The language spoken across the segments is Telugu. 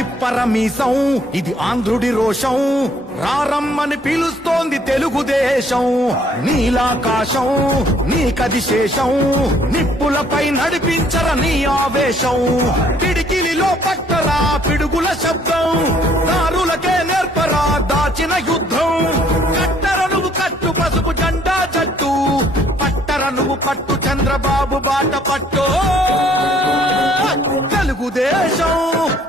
తిప్పరమీసం ఇది ఆంధ్రుడి రోషం, రారమ్మని పిలుస్తోంది తెలుగుదేశం. నీలాకాశం నీకది శేషం, నిప్పులపై నడిపించర నీ ఆవేశం. పిడికిలిలో పట్టరా పిడుగుల శబ్దం, దారులకే నేర్పరా దాచిన యుద్ధం. కట్టర నువ్వు కట్టు పసుపు జెండా జట్టు, పట్టర నువ్వు పట్టు చంద్రబాబు బాట పట్టు. తెలుగుదేశం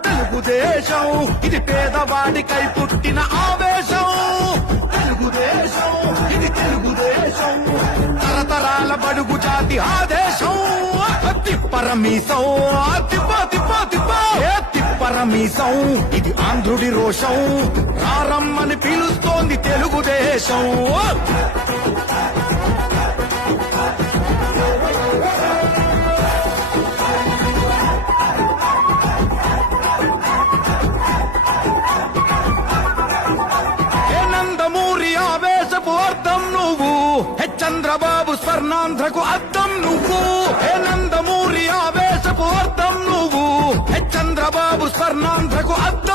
తెలుగుదేశం ఇది పేదవాడికై పుట్టిన ఆవేశం. తెలుగుదేశం ఇది తెలుగుదేశం, తరతరాల బడుగు జాతి ఆదేశం. తిప్పరమీసం తిప్ప తిప్ప తిప్ప తిప్పరమీసం ఇది ఆంధ్రుడి రోషం, రారమ్మని పిలుస్తోంది తెలుగుదేశం. అర్థం నువ్వు చంద్రబాబు స్వర్ణాంధ్రకు అర్థం నువ్వు. హే నందమూరి ఆవేశపు అర్థం నువ్వు, చంద్రబాబు స్వర్ణాంధ్రకు అర్థం